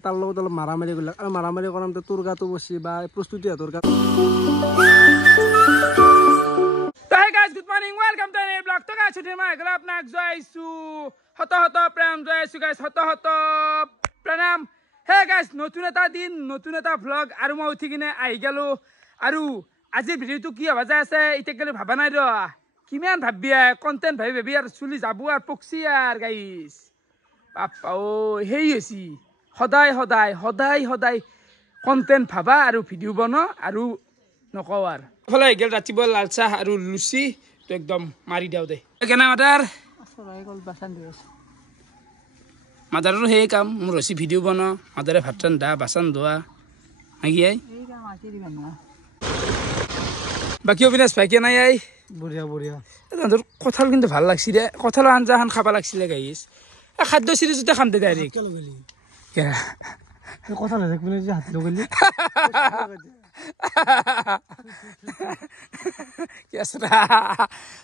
তার লগত অলপ মারামারি করলাম আর মারামারি করাম তো তোর গাতো বসি বা প্রস্তুতি তোর গা Hey guys, good morning. Welcome to the vlog. To guys, today my grab nak joisu. Hoto pranam joisu guys. Hoto pranam. Hey guys, notun eta din, notun eta vlog. Aru ma uthi kine ahi gelo. Aru ajir video tu ki awaja ase ite gele bhaba nai ro. Kiman bhabbi content bhabi baby ar suli jabu ar poksi ar guys. Papa oh hey esi. Hodai content bhaba aru video bono aru নকৱাৰ ফলে গেল ৰাতিপুৱা লাল চাহ আৰু লুচি তো একদম মাৰি দিও দে কেনা মাদাৰ মাদাৰৰ হে কাম মোৰ ৰসি ভিডিও বনা মাদাৰে ভাত ৰান্ধা বাচন ধোৱা নাকি এই কাম আকি দিবা না বাকি অবিনাশ ভাই কেনা আই বঢ়িয়া তোৰ কঁঠাল কিন্তু ভাল লাগছি দে কঁঠালৰ আঞ্জাখন খাবা লাগছিলে গাইছ খাদ্য সিৰিজতে খাম দে ডাইৰেক্ট কে কথা লাগে কোনে যে হাত লগলি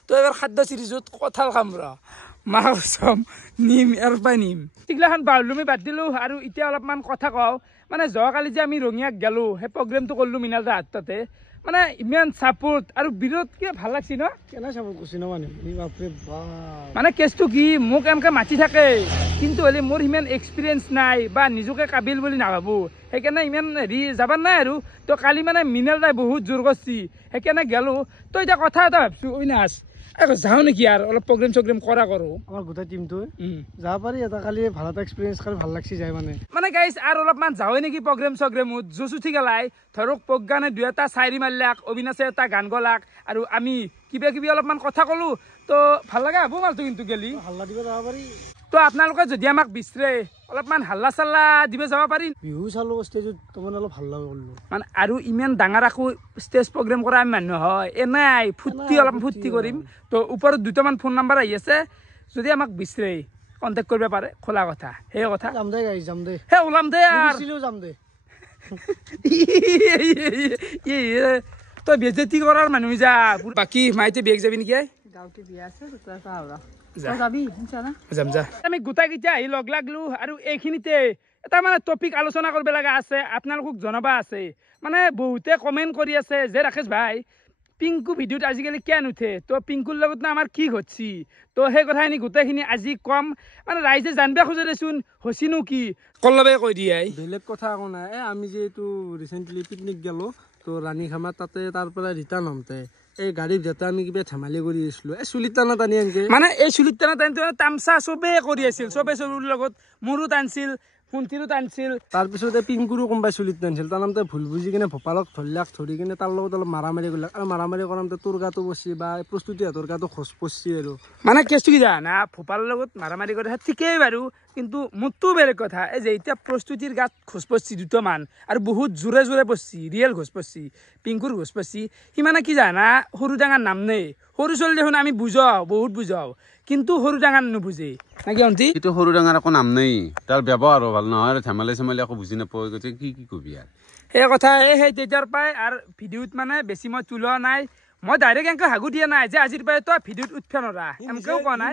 তো এবার খাদ্য সিরিজত কঁঠাল খাম র মাছম নিম এরপা নিম এগুলাখান বাউলুমি বাদ দিলো আৰু এতিয়া অলপমান কথা কওঁ মানে যোৱাকালি যে আমি ৰঙিয়াক গেলো সেই প্ৰগ্ৰেমটো কৰিলো মিনাল দা হাততে মানে ইমান সাপোৰ্ট আৰু বিৰোধ কি ভাল লাগছি ন কেনা সাপোর্ট করছি না মানে বাপরে বাপ মানে কেছটো কি মোক এমকে মাতি থাকে কিন্তু হলে মোৰ ইমান এক্সপিৰিয়েন্স নাই বা নিজকে কাবিল বুলি নাভাবো সেইকাৰণে ইমান হেৰি যাবাৰ নাই আৰু তো কালি মানে মিনাল দাই বহুত জোৰ কৰছি সেইকাৰণে গেলো তো এতিয়া কথা এটা ভাবছো অইনাশ যাও নেকি আর অলপ প্রোগ্রাম করা করো আমার গোটা টিমটো যা পারি এটা খালি ভালো একটা এক্সপেরিয়েন্স করে ভাল লাগছি যায় মানে গাইস আর অলপমান যাও নেকি প্রোগ্রামত জোস উঠি গেলাই ধৰক প্ৰজ্ঞানে দুই এটা চাইৰি মাৰলাক অবিনাশে এটা গান গলাক আৰু আমি কিবা অলপমান কথা কলো তো ভাল লাগে হব মালটো কিন্তু গেলি হাল্লা দিব যাব পারি তো আপোনালোকে যদি আমাক বিচৰে অলপমান হাল্লা চাল্লা দিব যাব পাৰি বিহু চালো ষ্টেজত তোমাৰ অলপ হাল্লা কৰলো মানে আৰু ইমান ডাঙৰ আকো ষ্টেজ প্ৰগ্ৰাম কৰা আমি মানুহ হয় এনাই ফুৰ্তি কৰিম তো ওপৰত দুটামান ফোন নাম্বাৰ আহি আছে যদি আমাক বিচৰে কন্টেক্ট কৰিব পাৰে খোলা কথা সেই কথা যাম দে গাইছ যাম দে হে ওলাম দে আর যাম দে তই বেজতি কৰাৰ মানুহ যা বাকি মাইতে বেগ যাবি নেকি গাঁৱতে বিয়া আছে দুটা আওৰা আমি গোটাকেইটা আহি লগ লাগলো আৰু এইখিনিতে এটা মানে টপিক আলোচনা কৰিব লগা আছে আপোনালোকক জনাবা আছে মানে বহুতে কমেন্ট কৰি আছে যে ৰাকেশ ভাই পিংকু ভিডিঅ'ত আজিকালি কিয় নুঠে তো পিংকুৰ লগত না আমাৰ কি ঘটছি তো সেই কথাখিনি গোটেইখিনি আজি কম মানে ৰাইজে জানিব খোজে দেচোন হচিনো কি কল্লবে কৈ দিয়ে বেলেগ কথা একো নাই আমি যেহেতু রিসেন্টলি পিকনিক গেলো তো রানী খামার তাতে তার পৰা ৰিটাৰ্ন হমতে এই গাড়ীত যাতে আমি কিবা ধেমালি কৰি আছিলো এই চুলিত টানা টানি আনকে মানে এই চুলিত টানা টানি তামচা চবে কৰি আছিল চবে চবৰ লগত মোৰো টানছিল শুনতিৰো টানছিল তাৰপিছতে পিংকুৰো কোনোবাই চুলিত টানছিল তাৰ নামতে ভুল বুজি কিনে ভোপালক ধৰি কিনে তাৰ লগত অলপ মাৰামাৰি কৰিলাক আৰু মাৰামাৰি কৰামতে তোৰ গাতো বসি বা প্ৰস্তুতি তোৰ গাতো খোজ পচি আৰু মানে কেছটো কি জানা ভোপালৰ লগত মাৰামাৰি কৰে ঠিকেই বাৰু কিন্তু মোৰতো বেলেগ কথা এই যে এতিয়া প্ৰস্তুতিৰ গাত খোজ পচি দুটামান আৰু বহুত জোৰে পচি ৰিয়েল খোজ পচি পিংকুৰ খোজ পচি সি মানে কি জানা সৰু ডাঙৰ নাম নেই সৰু ছোৱালী দেখোন আমি বুজাও বহুত বুজাও কিন্তু সৰু ডাঙৰ নুবুজে নাকি অন্তি কিন্তু সৰু ডাঙৰ একো নাম নাই তাৰ ব্যৱহাৰো ভাল নহয় আৰু ধেমালি চেমালি একো বুজি নাপায় গতিকে কি কবি আৰু সেই কথা সেই তেতিয়াৰ পৰাই আৰু ভিডিঅ'ত মানে বেছি মই তোলোৱা নাই মই ডাইৰেক্ট এনেকৈ হাগু দিয়া নাই যে আজিৰ পৰাই তই ভিডিঅ'ত উঠিব নৰা এনেকৈও কোৱা নাই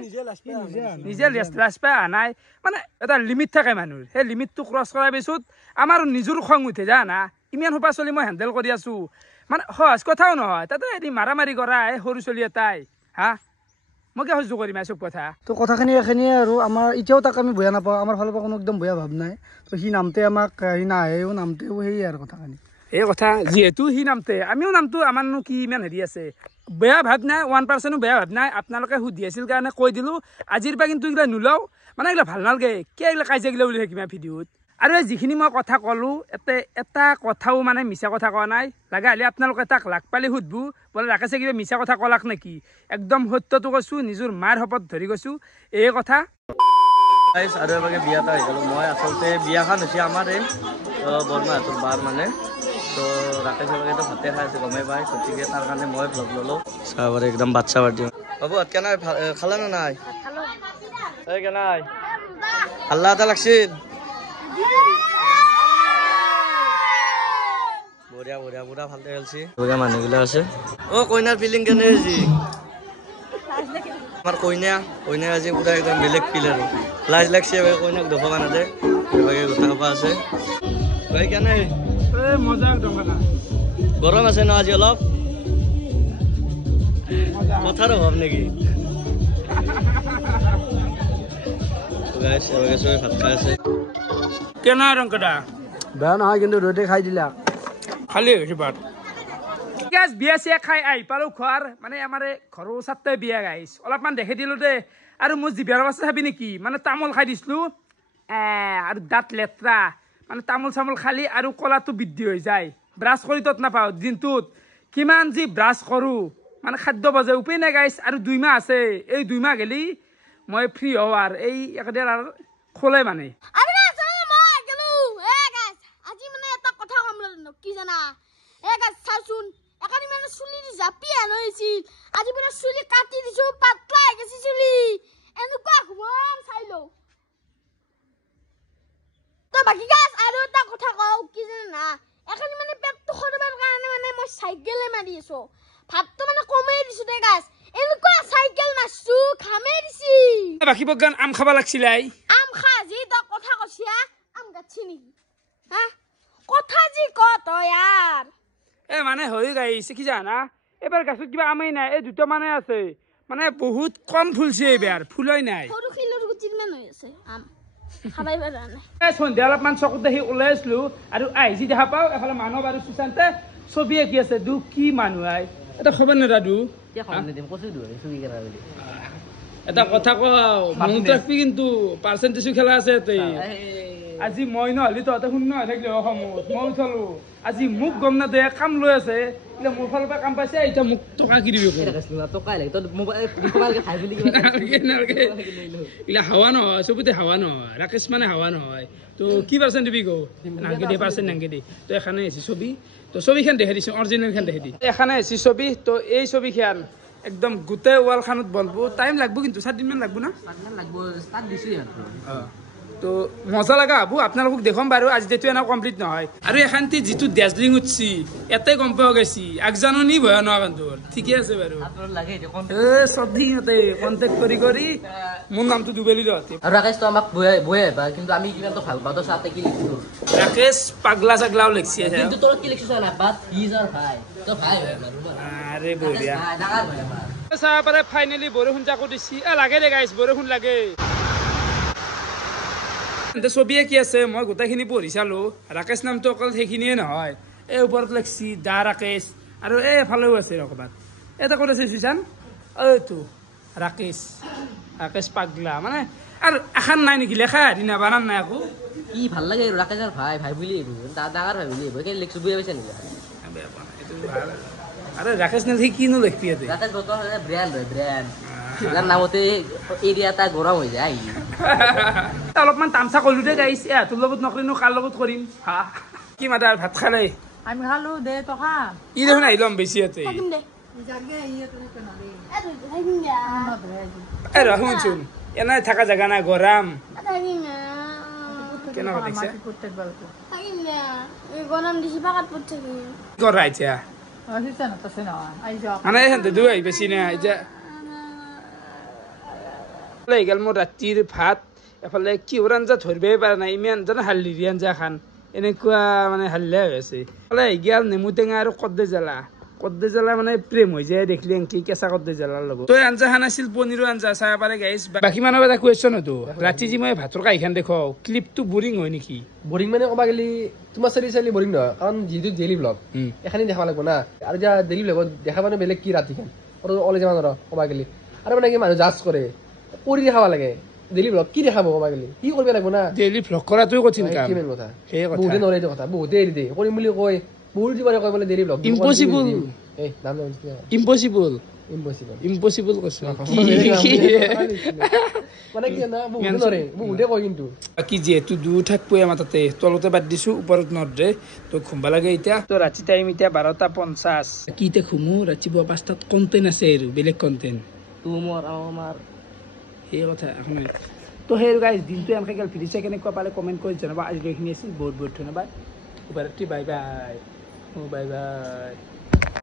নিজে লাজ পাই অহা নাই মানে এটা লিমিট থাকে মানুহৰ সেই লিমিটটো ক্ৰছ কৰাৰ পিছত আমাৰ নিজৰ খং উঠে জানা ইমান সোপা চলি মই হেণ্ডেল কৰি আছো মানে সহজ কথাও নহয় তাতে এদিন মাৰামাৰি কৰা এই সৰু চলি এটাই হা মই কি সহ্য কৰিম চব কথা তো কথাখিনি এইখিনিয়ে আৰু আমাৰ এতিয়াও তাক আমি বেয়া নাপাওঁ আমাৰ ফালৰ পৰা কোনো একদম বেয়া ভাৱ নাই তো সি নামতে আমাক সি নাহেও নামতেও সেই আৰু কথাখিনি এই কথা যিহেতু সি নামতে আমিও নামটো আমাৰনো কি ইমান হেৰি আছে বেয়া ভাৱ নাই 1% বেয়া ভাৱ নাই আপোনালোকে সুধি আছিল কাৰণে কৈ দিলো আজিৰ পৰা কিন্তু এইগিলা নোলাও মানে এইগিলা ভাল নালাগে কিয় এইগিলা কাজিয়া গিলা বুলি থাকিম ভিডিঅ'ত আৰু যিখিনি মই কথা ক'লো এটা কথাও মানে মিছা কথা কোৱা নাই লাগা হ'লে আপোনালোকে তাক লাগ পালে সুধবো বোলে ৰাকেশে কিবা মিছা কথা ক'লাক নেকি একদম সত্যটো কৈছোঁ নিজৰ মাৰ শপত ধৰি কৈছোঁ এই কথা আৰু এবাৰ বিয়া এটা হৈ গ'লো মই আচলতে বিয়াখন হৈছে আমাৰ এই বৰমাহঁতৰ বাৰ মানে তো ৰাকেশ এবাৰতো ভাতে খাই আছে গমেই পাই গতিকে তাৰ কাৰণে মই ভ্লগ ল'লোঁ চাহ একদম বাচ্চা পাৰ্টি হ'ব কেনাই খালা নে নাই এই কেনাই হাল্লা এটা লাগছিল বঢ়িয়া পুৰা ভালতে খেলছি বঢ়িয়া মানুহগিলা আছে কইনাৰ ফিলিং কেনে হৈছে আমাৰ কইনা আজি পুৰা একদম বেলেগ ফিল আৰু লাজ লাগছে কইনাক দেখুৱাব নাযায় গোটা এনেকুৱা আছে ভাই কেনে মজা একদম খানা গৰম আছে ন আজি অলপ কথাৰ অভাৱ নেকি গাইছ এবাগে চবে ভাত খাই আছে কেনা ৰংকটা বেয়া নহয় কিন্তু ৰ'দে খাই দিলা খালি হৈছে ভাত গাইছ বিয়া চিয়া খাই আহি পালোঁ খোৱাৰ মানে আমাৰ ঘৰৰ ওচৰতে বিয়া গাইছ অলপমান দেখি দিলোঁ দে আৰু মোৰ জিভাৰ অৱস্থা চাবি নেকি মানে তামোল খাই দিছিলোঁ আৰু দাঁত লেতেৰা মানে তামোল চামোল খালি আৰু কলাটো বৃদ্ধি হৈ যায় ব্ৰাছ কৰি তত নাপাওঁ দিনটোত কিমান যি ব্ৰাছ কৰোঁ মানে খাদ্য বজে উপায় নাই গাইছ আৰু 2 মাহ আছে এই 2 মাহ গেলি মই ফ্ৰী হওঁ আৰু এই একেদিন আৰু খোলে মানে কি জানা চাচোন একানি মানে চুলি জাপি আনিছিল আজি পুৰা চুলি কাটি দিছো পাতলা হৈ গৈছে চুলি এনেকুৱা ঘুম চাই লও তো বাকি গাছ আৰু এটা কথা কও কি জানা একানি মানে পেটটো খৰবাৰ কাৰণে মানে মই সাইকেলে মাৰি আছো ভাতটো মানে কমাই দিছো দে গাছ এনেকুৱা সাইকেল মাছু খামে দিছি বাকী বগান আম খাবা লাগছিল আম খা যি ত কথা কছিয়া আম গাছি নেকি হা কথা জি কত यार মানে হৈ গাইছে কি জানা এবাৰ গাছত কিবা আমেই নাই এই দুটা মানে আছে মানে বহুত কম ফুলছে এবাৰ ফুলই নাই সৰু খিলৰ গুটিৰ মান হৈ আছে আম খাবাই পাৰা নাই সন্ধিয়া অলপমান চকুত দেখি ওলাই আছিলো আৰু আহি দেখা পাওঁ এফালে মানুহ বাৰু সুশান্তে ছবি আঁকি আছে দু কি মানুহ আই এটা খবৰ নেদাদু এটা কথা কওঁ মনত ৰাখবি কিন্তু পাৰ্চেণ্টেজো খেলা আছে আজি মই নহ'লে তহঁতে শূন্য হৈ থাকিলে অসমত মই উঠালো আজি মোক গম নাদে কাম লৈ আছে এতিয়া মোৰ ফালৰ পৰা কাম পাইছে এতিয়া মোক টকা কি দিবি এইলা হাৱা নহয় চবতে হাৱা নহয় ৰাকেশ মানে হাৱা নহয় তো কি পাৰ্চেণ্ট দিবি গো নাংকে দে পাৰ্চেণ্ট নাংকে দে তো এখানে আহিছে ছবি তো ছবিখন দেখাই দিছোঁ অৰিজিনেলখন দেখাই দি এখানে আহিছে ছবি তো এই ছবিখন একদম গোটেই ৱালখনত বলব টাইম লাগব কিন্তু 7 দিনমান লাগব না লাগব স্টাৰ্ট দিছি তো মজা লাগা হব আপোনালোকক দেখুৱাম বাৰু আজি যেটো এনা কমপ্লিট নহয় আৰু এখানটি যিটো দাৰ্জিলিং উঠছি এতে গম পোৱা গৈছি আগজাননী ভয় নহয় কিন্তু ঠিকে আছে বাৰু আপনাৰ লাগে যে কোন সব দিনতে কন্টাক্ট কৰি মোৰ নামটো দুবেলি দতে আর রাকেশ তো আমাক বয়ে বা কিন্তু আমি কিমান তো ভাল পাতো সাথে কি লিখছো ৰাকেশ পাগলা চাগলাও লিখছি কিন্তু তোর কি লিখছিস না বাত হিজ আর ভাই তো ভাই হয় মারু আরে বঢ়িয়া ডাঙৰ ভাই আমাৰ চাহ পাৰে ফাইনেলি বৰষুণ জাকো দিছি লাগে দে গাইছ বৰষুণ লাগে ছবি কি আছে মই গোটেইখিনি পঢ়ি চালো ৰাকেশ নামটো অকল সেইখিনিয়ে নহয় এই ওপৰত লিখছি দা ৰাকেশ আৰু এইফালেও আছে ৰকবাত এটা ক'ত আছে সুশান এইটো ৰাকেশ ৰাকেশ পাগলা মানে আৰু এখন নাই নেকি লেখা দিনা বানান নাই আকৌ কি ভাল লাগে রাকেশ আর ভাই ভাই বলি ডাঙৰ ভাই বলি কে লিখছো বুঝা পাইছ নেকি বেয়া পোৱা নাই, এইটো ভাল। আরে রাকেশ নাথি কিনো লিখবি এতে রাকেশ বলতো ব্র্যান্ড ব্র্যান্ড যার নামতে এরিয়াটা গরম হয়ে যায় অলপমান তামচা কৰিলো দে গাইছ তোৰ লগত নকৰিনো কাৰ লগত কৰিম হা কি মাতা ভাত খালে আমি খালো দে টকা ই দেখোন আহিলাম বেছি ইয়াতে থাকিম দে জাগে ইয়ে তো কেন রে থাকিম দে এই শুনচোন এনে থাকা জাগা নাই গৰম থাকিম কেনেকুৱা দেখিছে প্ৰত্যেক বেলকো থাকিম দে এই গৰম দিছি পাকাত পড় থাকিম কৰা এতিয়া আসিছে না তো সেনা আই যাও মানে এখানতে দুই আহি বেছি না এতিয়া এই গেল মোৰ ৰাতিৰ ভাত এফালে কিহৰ আঞ্জা ধৰিবই পৰা নাই ইমান জানো হালধিৰি আঞ্জা খান এনেকুৱা মানে হাল্লা হৈ আছে এফালে গেল নেমু টেঙা আৰু কদ্দে জ্বালা মানে প্ৰেম হৈ যায় দেখিলে এনকি কেঁচা কদ্দে জ্বালাৰ লগত তই আঞ্জা খান আছিল পনীৰৰ আঞ্জা চাব পাৰে গাইছ বাকী মানুহ এটা কুৱেশ্যন হতো ৰাতি যি মই ভাতৰ কাঁহীখন দেখুৱাওঁ ক্লিপটো বৰিং হয় নেকি বৰিং মানে ক'বা গেলি তোমাৰ চালি বৰিং নহয় কাৰণ যিটো ডেইলি ব্লগ এখানি দেখাব লাগিব না আৰু যা ডেইলি ব্লগত দেখা মানে বেলেগ কি ৰাতিখন অলে যাব নোৱাৰো ক'বা গেলি আৰু মানে কি মানুহ জাজ কৰে কৰি দেখাব লাগে ডেইলি ব্লগ কি দেখাব ক'বা গেলি কি কৰিব লাগিব না ডেইলি ভ্লগ কৰাটোৱে কঠিন কাম কিমান কথা সেই কথা বহুতে নৰে এইটো কথা বহুতে এৰি দিয়ে কৰিম বুলি কয় বহুত জীৱনে কয় বোলে ডেইলি ব্লগ ইম্পচিবল এই নাম ইম্পচিবল কৈছো মানে কি না বহুতে নৰে বহুতে কয় কিন্তু বাকী যিহেতু দূৰ থাকবই আমাৰ তাতে তলতে বাদ দিছো ওপৰত নদৰে তো ঘুমবা লাগে এতিয়া তো ৰাতি টাইম এতিয়া 12:50 কি এতিয়া ঘুমো ৰাতিপুৱা 5টাত কণ্টেণ্ট আছে আৰু বেলেগ কণ্টেণ্ট তোমার আমার সেই কথা এখন তো সেই গাইজ দিনটো এনেকৈ গেল ভিডিঅ' চাই কেনেকুৱা পালে কমেণ্ট কৰি জনাবা আজিলৈ এইখিনি আছিল বহুত বহুত ধন্যবাদ শুভৰাত্ৰি বাই বাই